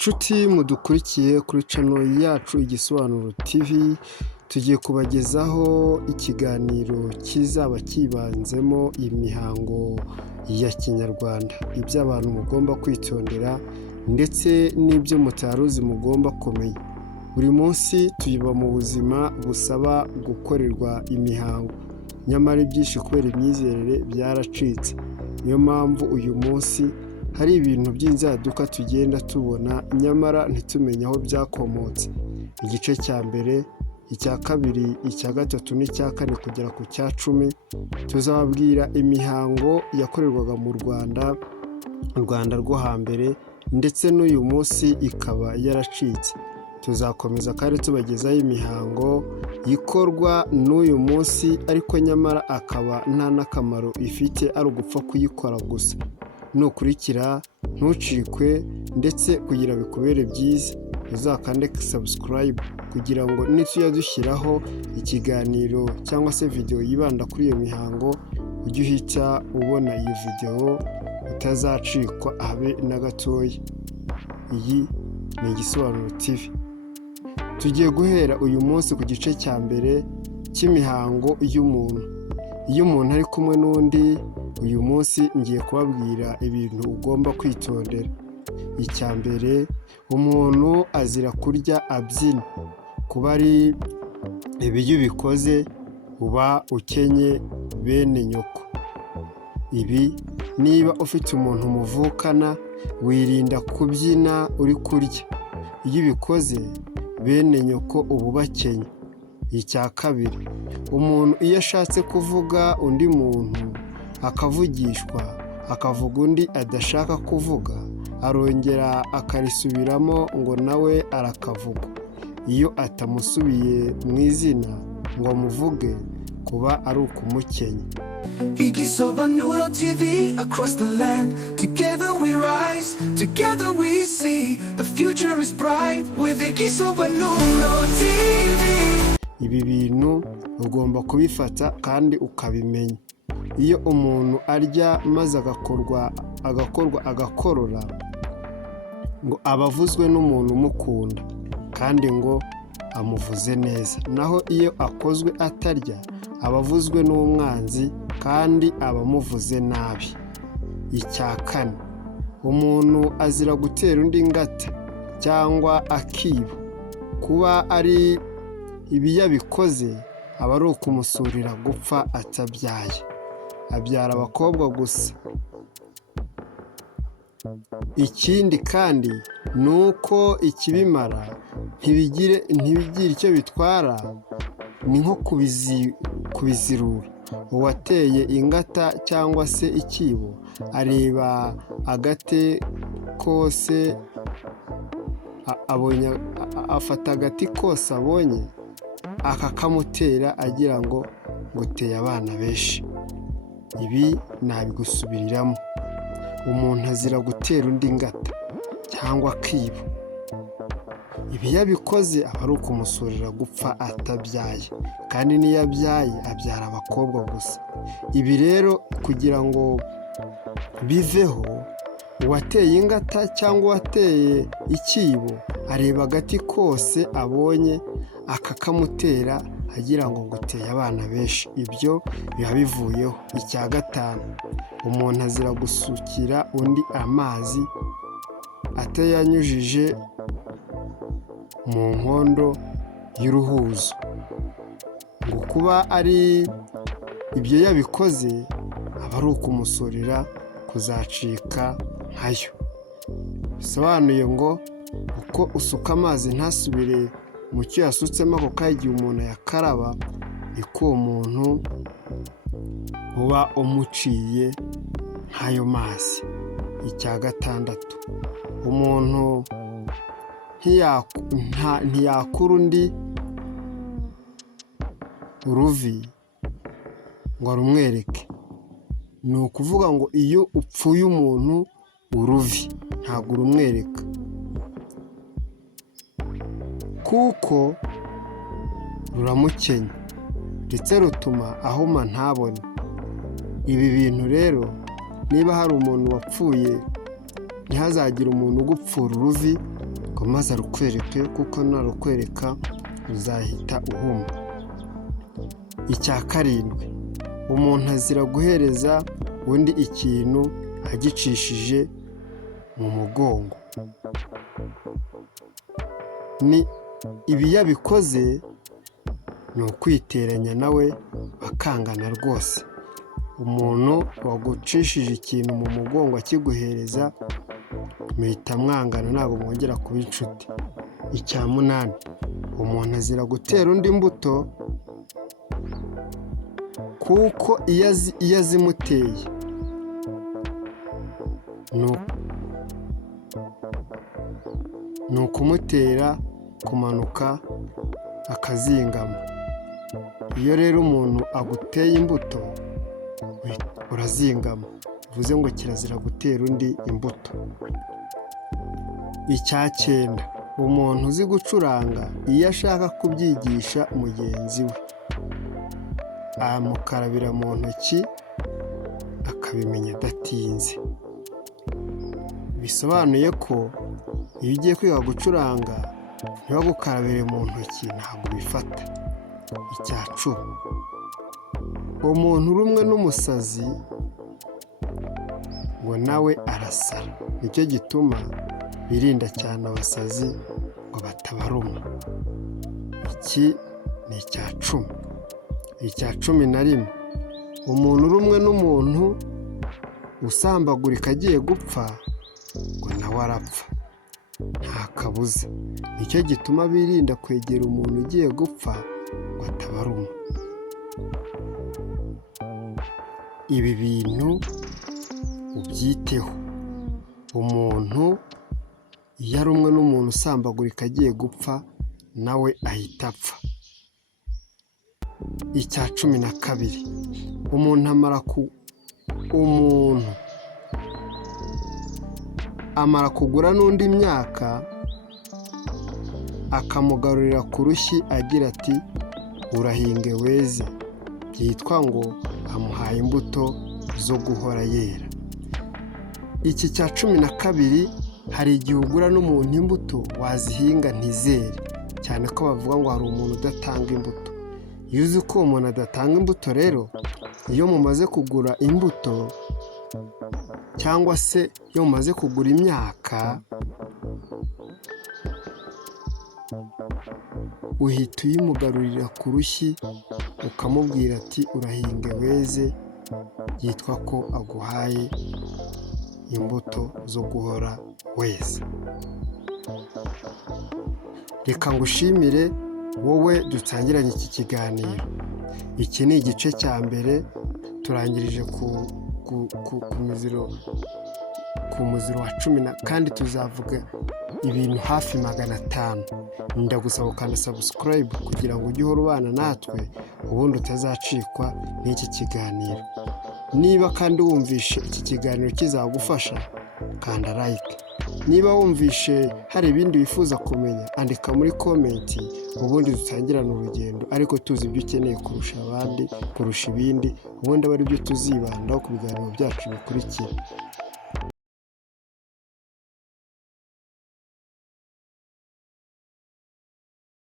Nshuti mudukurikiye kuri channel yacu Igisobanuro TV, tugiye kubagezaho ikiganiro kizaba kibanzemo imihango ya Kinyarwanda, ibyo abantu mugomba kwitondera ndetse n'ibyo mutaruzi mugomba kumenya. Buri munsi tuyiba mu buzima busaba gukorerwa imihango, nyamara ibyinshi kubera imyizerere byaracitse. Niyo mpamvu uyu munsi hari ibintu by'inzaduka tugenda tubona nyamara ntitumenye aho byakomotse. Igice cya mbere, icya kabiri, icya gatatu n'icya kane kugera ku cya 10 tuzababwira imihango yakorerwaga mu Rwanda rwo hambere ndetse n'uyu munsi ikaba yaracitse. Tuzakomeza kandi tubagezaho imihango ikorwa n'uyu munsi ariko nyamara akaba nta n'akamaro ifite, ari ugupfa kuyikora gusa. Nukurikira ntucikwe, ndetse kugira bikubere byiza uzakande subscribe kugira ngo nitujya dushyiraho ikiganiro cyangwa se video yibanda kuri iyo mihango ujye uhita ubona iyi video utazacikwa habe na gatoya. Iyi ni Igisobanuro TV. Tugiye guhera uyu munsi ku gice cya mbere cy'imihango y'umuntu. Iyo umuntu ari kumwe n'undi, uyu munsi ngiye kubabwira ibintu ugomba kwitondera. Icya mbere, umuntu azira kurya abyina. Kuba ari ibyo bikoze uba ukenye bene nyoko. Ibi niba ufite umuntu muvukana wirinda kubyina uri kurya. Iyo ubikoze bene nyoko ubu bakenye. Icya kabiri, umuntu iyo ashatse kuvuga undi muntu akavugishwa akavuga undi adashaka kuvuga, arongera akarisubiramo ngo nawe arakavuga. Iyo atamusubiye mu izina ngo amuvuge kuba ari ukumukenya. Igisobanuro TV across the land. Together we rise, together we see. The future is bright with Igisobanuro TV. Ibi bintu ugomba kubifata kandi ukabimenya. Iyo umuntu arya maze agakorora ngo abavuzwe n'umuntu umukunda kandi ngo amuvuze neza. Naho iyo akozwe atarya abavuzwe n'umwanzi kandi abamuvuze nabi. Icya kane, umuntu azira gutera undi ngata cyangwa akibo. Kuba ari ibi yabikoze aba ari ukumusurira gupfa atabyaye. Abyara abakobwa gusa. Ikindi kandi nuko ikibimara ntibigire icyo bitwara, ni nko kubizirura. Uwateye ingata cyangwa se ikibo areba agate kose abonye, afata agati kose abonye akakamutera agira ngo nguteye abana benshi. Ibi nabigusubiriramo. Umuntu azira gutera undi ngata cyangwa akibo. Ibi yabikoze aba ari ukumusurira gupfa atabyaye, kandi niyo abyaye abyara abakobwa gusa. Ibi rero kugira ngo biveho, uwateye ingata cyangwa uwateye ikibo areba agati kose abonye akakamutera agira ngo nguteye abana benshi. Ibyo biba bivuyeho. Icya gatanu, umuntu azira gusukira undi amazi atayanyujije mu nkondo y'uruhuzo. Ngo kuba ari ibyo yabikoze aba ari ukumusurira kuzacika nkayo. Bisobanuye ngo uko usuka amazi ntasubire mu cyo yasutsemo ako kanya igihe umuntu yakaraba, niko uwo muntu uba umuciye nk'ayo mazi. Icya gatandatu, umuntu ntiyakura undi uruvi ngo arumwereke. Ni ukuvuga ngo iyo upfuye umuntu uruvi ntabwo urumwereka, kuko ruramukenya ndetse rutuma ahuma ntabone. Ibi bintu rero, niba hari umuntu wapfuye ntihazagire umuntu ugupfura uruvi ngo maze arukwereke, kuko narukwereka uzahita uhuma. Icya karindwi, umuntu azira guhereza undi ikintu agicishije mu mugongo. Ni ibi yabikoze ni ukwiteranya nawe bakangana rwose. Umuntu wagucishije ikintu mu mugongo akiguhereza, muhita mwangana, ntabwo mwongera kuba inshuti. Icya munani, umuntu azira gutera undi imbuto, kuko iyo azimuteye ni ukumutera kumanuka akazingama. Iyo rero umuntu aguteye imbuto urazingama, bivuze ngo kirazira gutera undi imbuto. Icya cyenda, umuntu uzi gucuranga iyo ashaka kubyigisha mugenzi we amukarabira mu ntoki akabimenya adatinze. Bisobanuye ko iyo ugiye kwiga gucuranga ntibagukarabire mu ntoki, ntabwo bifata. Icya cumi, umuntu urumwe n'umusazi ngo nawe arasara. Nicyo gituma birinda cyane abasazi ngo batabaruma. Iki ni icya cumi. Icya cumi na rimwe, umuntu urumwe n'umuntu usambagurika agiye gupfa ngo nawe arapfa, nta kabuza. Nicyo gituma birinda kwegera umuntu ugiye gupfa ngo atabaruma. Ibi bintu ubyiteho. Umuntu iyo arumwe n'umuntu usambagurika agiye gupfa nawe ahita apfa. Icya cumi na kabiri, umuntu amara kugura n'undi imyaka akamugarurira ku rushyi agira ati urahinge weze, byitwa ngo amuhaye imbuto zo guhora yera. Iki cya cumi na kabiri, hari igihe ugura n'umuntu imbuto wazihinga ntizere, cyane ko bavuga ngo hari umuntu udatanga imbuto. Iyo uzi ko umuntu adatanga imbuto rero, iyo mumaze kugura imbuto cyangwa se iyo mumaze kugura imyaka, uhita uyimugarurira ku rushyi ukamubwira ati urahinge weze, yitwa ko aguhaye imbuto zo guhora weza. Reka ngushimire wowe dutangiranye iki kiganiro. Iki ni igice cya mbere, turangirije ku muziro wa 10, kandi tuzavuga ibintu hafi 500. Ndagusaba ukanda subscribe kugira ngo ujye uhora ubana natwe, ubundi utazacikwa n'iki kiganiro. Niba kandi wumvishe iki kiganiro kizagufasha, kanda like. Niba wumvishe hari ibindi wifuza kumenya, andika muri komenti, ubundi dutangirane urugendo, ariko tuzi ibyo ukeneye kurusha abandi, kurusha ibindi, ubundi aba ari byo tuzibandaho ku biganiro byacu bikurikira.